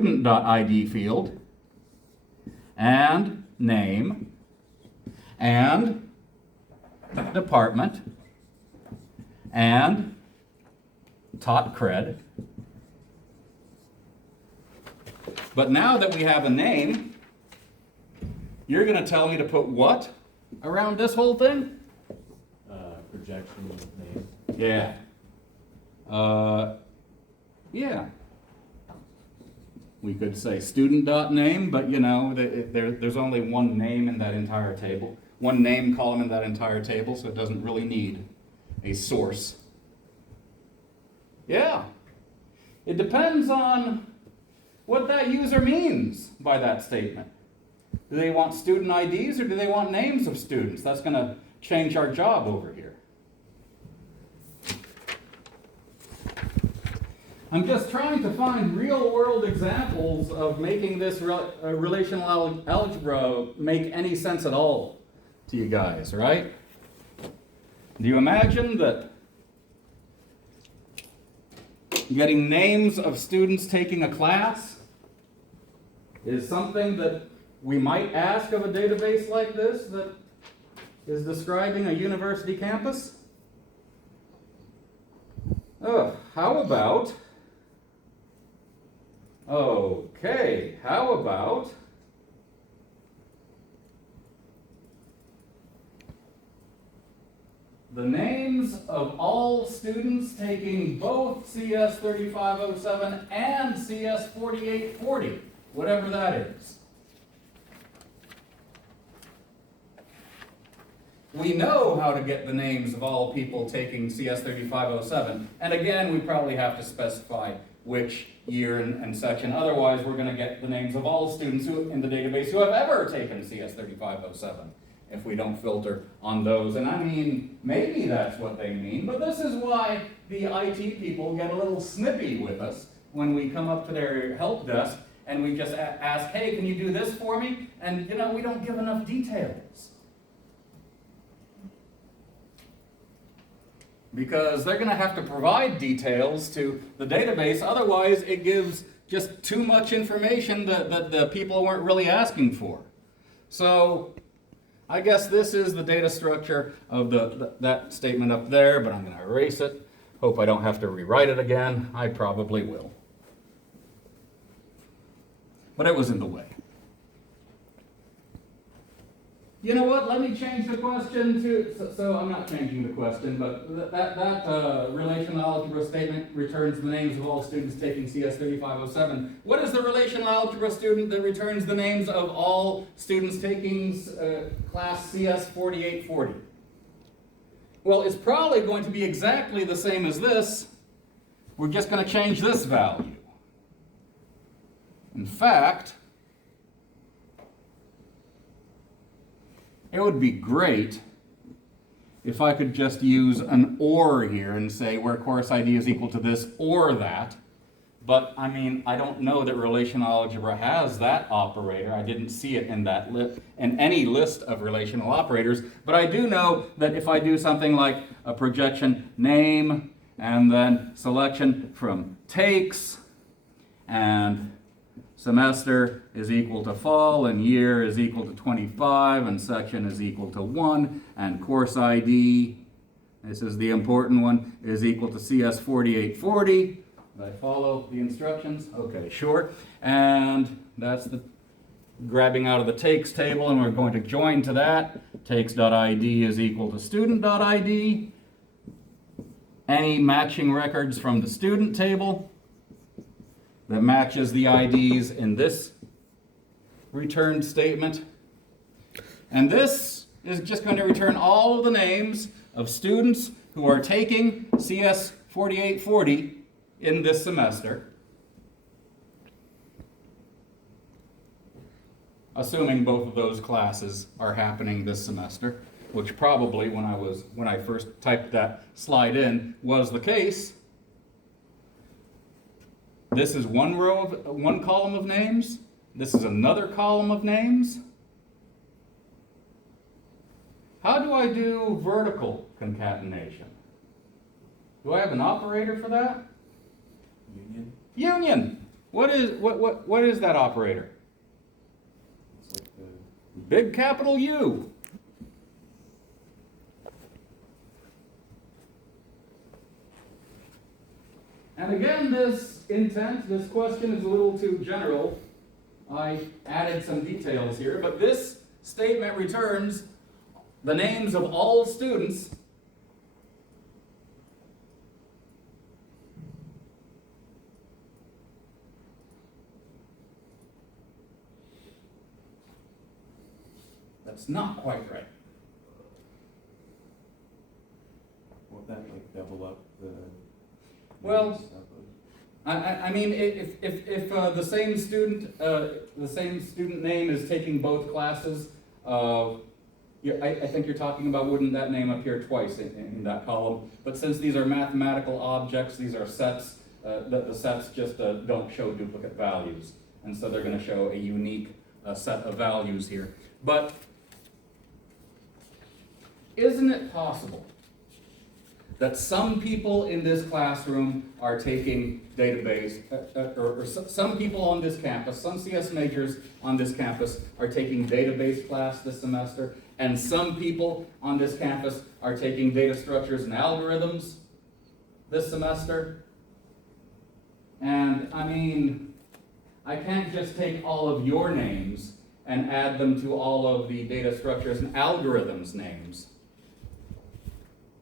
student.id field, and name, and department, and taught cred. But now that we have a name, you're going to tell me to put what around this whole thing? Projection name. Yeah. Yeah. We could say student.name, but you know, there's only one name in that entire table. One name column in that entire table, so it doesn't really need a source. Yeah. It depends on what that user means by that statement. Do they want student IDs or do they want names of students? That's going to change our job over here. I'm just trying to find real-world examples of making this relational algebra make any sense at all to you guys, right? Do you imagine that getting names of students taking a class is something that we might ask of a database like this that is describing a university campus? Oh, how about the names of all students taking both CS 3507 and CS 4840, whatever that is. We know how to get the names of all people taking CS 3507, and again, we probably have to specify which year and section. Otherwise, we're going to get the names of all students in the database who have ever taken CS 3507 if we don't filter on those. And I mean, maybe that's what they mean, but this is why the IT people get a little snippy with us when we come up to their help desk and we just ask, hey, can you do this for me? And, you know, we don't give enough details. Because they're going to have to provide details to the database, otherwise it gives just too much information that the people weren't really asking for. So I guess this is the data structure of that statement up there, but I'm going to erase it. Hope I don't have to rewrite it again. I probably will. But it was in the way. You know what? Let me change the question to, so I'm not changing the question, but that relational algebra statement returns the names of all students taking CS 3507. What is the relational algebra student that returns the names of all students taking class CS 4840? Well, it's probably going to be exactly the same as this. We're just going to change this value. In fact, it would be great if I could just use an or here and say where course ID is equal to this or that. But I mean, I don't know that relational algebra has that operator. I didn't see it in that in any list of relational operators. But I do know that if I do something like a projection name and then selection from takes and semester is equal to fall, and year is equal to 25, and section is equal to 1, and course ID, this is the important one, is equal to CS 4840. Did I follow the instructions? Okay, sure. And that's the grabbing out of the takes table, and we're going to join to that. Takes.id is equal to student.id. Any matching records from the student table that matches the IDs in this returned statement. And this is just going to return all of the names of students who are taking CS 4840 in this semester, assuming both of those classes are happening this semester, which probably when I first typed that slide in was the case. This is one column of names. This is another column of names. How do I do vertical concatenation? Do I have an operator for that? Union. Union. What is that operator? It's like the, Big capital U. And again, this intent, this question is a little too general. I added some details here, but this statement returns the names of all students that's not quite right. won't that like double up the? Well, names of the- I mean, if the same student name is taking both classes, yeah, I think you're talking about wouldn't that name appear twice in that column? But since these are mathematical objects, these are sets, the sets just don't show duplicate values. And so they're going to show a unique set of values here. But isn't it possible that some people in this classroom are taking database, or some people on this campus, some CS majors on this campus are taking database class this semester, and some people on this campus are taking data structures and algorithms this semester? And I mean, I can't just take all of your names and add them to all of the data structures and algorithms names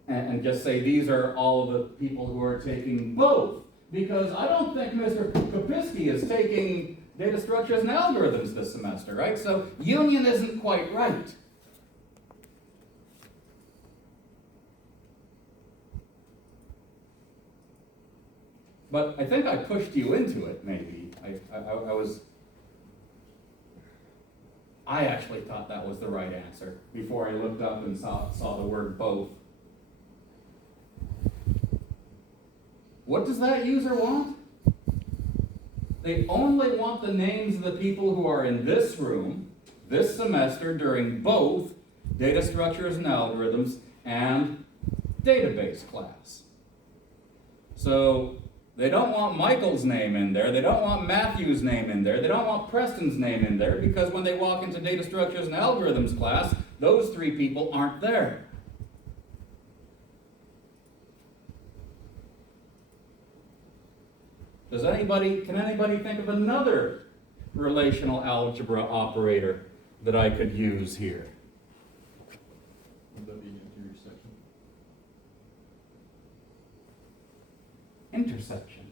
and just say these are all of the people who are taking both. Because I don't think Mr. Kopiski is taking data structures and algorithms this semester, right? So union isn't quite right. But I think I pushed you into it, maybe. I actually thought that was the right answer before I looked up and saw the word both. What does that user want? They only want the names of the people who are in this room this semester during both data structures and algorithms and database class. So they don't want Michael's name in there, they don't want Matthew's name in there, they don't want Preston's name in there, because when they walk into data structures and algorithms class, those three people aren't there. Can anybody think of another relational algebra operator that I could use here? Would that be intersection? Intersection.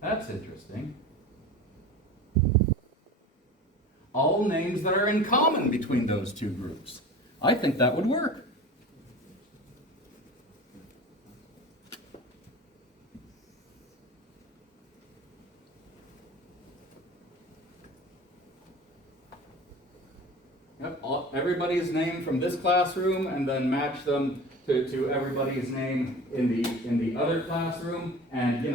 That's interesting. All names that are in common between those two groups. I think that would work. Yep, everybody's name from this classroom, and then match them to everybody's name in the other classroom, and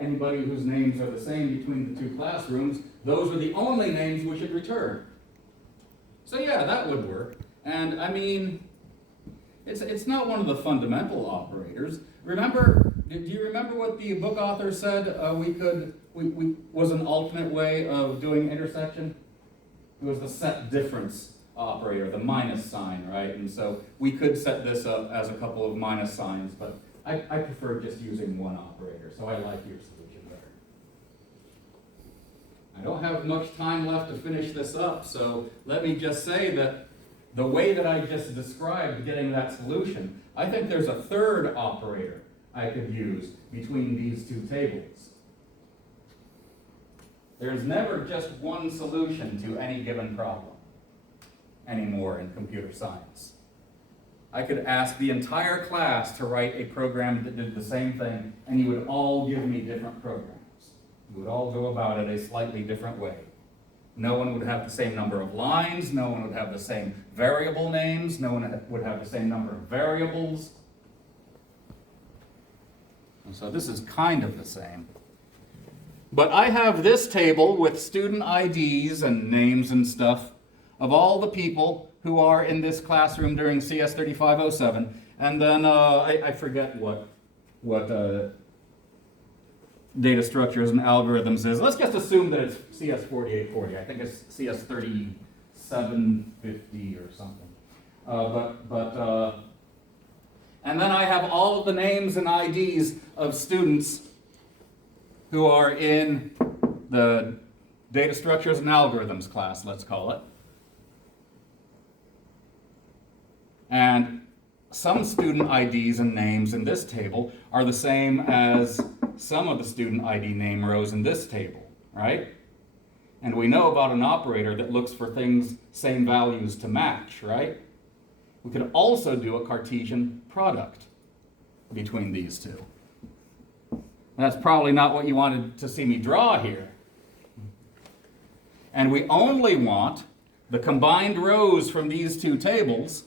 anybody whose names are the same between the two classrooms, those are the only names we should return. So yeah, that would work. And I mean, it's not one of the fundamental operators. Do you remember what the book author said was an alternate way of doing intersection? It was the set difference operator, the minus sign, right? And so we could set this up as a couple of minus signs, but I prefer just using one operator, so I like your solution better. I don't have much time left to finish this up, so let me just say that the way that I just described getting that solution, I think there's a third operator I could use between these two tables. There's never just one solution to any given problem anymore in computer science. I could ask the entire class to write a program that did the same thing, and you would all give me different programs. You would all go about it a slightly different way. No one would have the same number of lines, no one would have the same variable names, no one would have the same number of variables. And so this is kind of the same. But I have this table with student IDs and names and stuff of all the people who are in this classroom during CS 3507. And then I forget what data structures and algorithms is, let's just assume that it's CS 4840. I think it's CS 3750 or something. And then I have all of the names and IDs of students who are in the data structures and algorithms class, let's call it. And some student IDs and names in this table are the same as some of the student ID name rows in this table, right? And we know about an operator that looks for things, same values to match, right? We could also do a Cartesian product between these two. That's probably not what you wanted to see me draw here. And we only want the combined rows from these two tables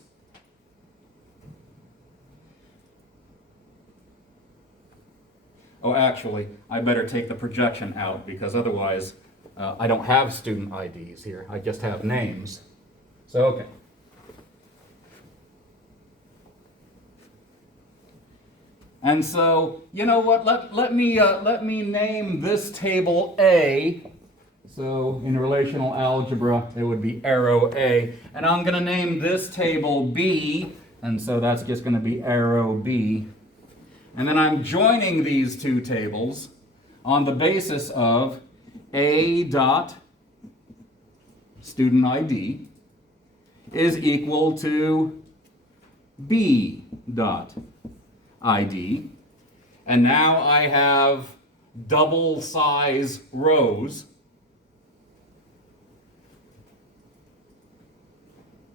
Oh, actually, I better take the projection out because otherwise I don't have student IDs here. I just have names. So, okay. And so, you know what? Let me name this table A. So in relational algebra, it would be arrow A. And I'm going to name this table B. And so that's just going to be arrow B. And then I'm joining these two tables on the basis of A dot student ID is equal to B dot ID. And now I have double size rows.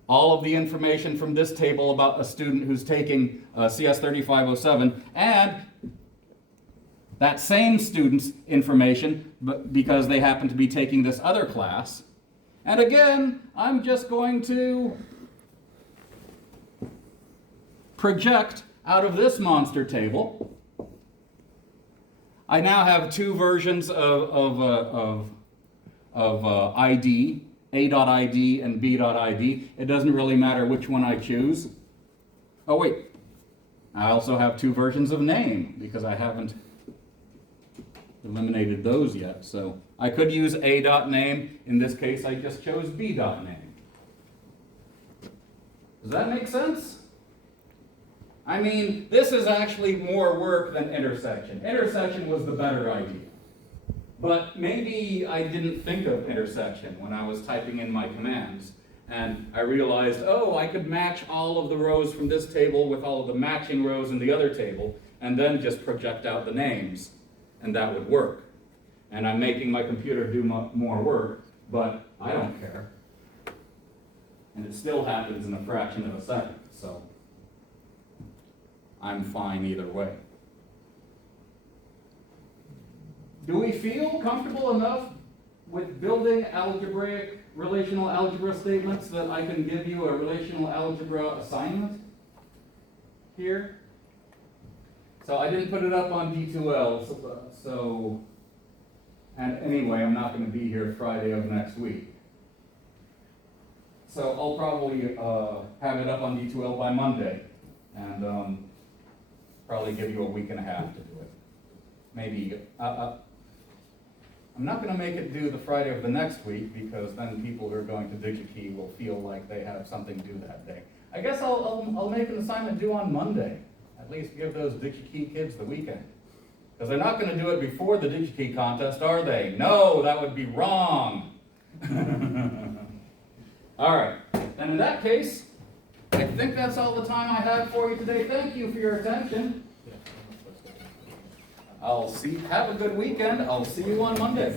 All of the information from this table about a student who's taking CS 3507 and that same student's information but because they happen to be taking this other class. And again, I'm just going to project out of this monster table. I now have two versions of ID. A.ID and B.ID. It doesn't really matter which one I choose. Oh wait, I also have two versions of name because I haven't eliminated those yet. So I could use A.name. In this case, I just chose B.name. Does that make sense? I mean, this is actually more work than intersection. Intersection was the better idea. But maybe I didn't think of intersection when I was typing in my commands. And I realized, oh, I could match all of the rows from this table with all of the matching rows in the other table, and then just project out the names, and that would work. And I'm making my computer do more work, but I don't care. And it still happens in a fraction of a second, so I'm fine either way. Do we feel comfortable enough with building algebraic relational algebra statements that I can give you a relational algebra assignment here? So I didn't put it up on D2L, and anyway, I'm not going to be here Friday of next week. So I'll probably have it up on D2L by Monday, and probably give you a week and a half to do it. Maybe. I'm not going to make it due the Friday of the next week because then people who are going to DigiKey will feel like they have something due that day. I guess I'll make an assignment due on Monday. At least give those DigiKey kids the weekend. Because they're not going to do it before the DigiKey contest, are they? No, that would be wrong. All right. And in that case, I think that's all the time I have for you today. Thank you for your attention. Have a good weekend. I'll see you on Monday.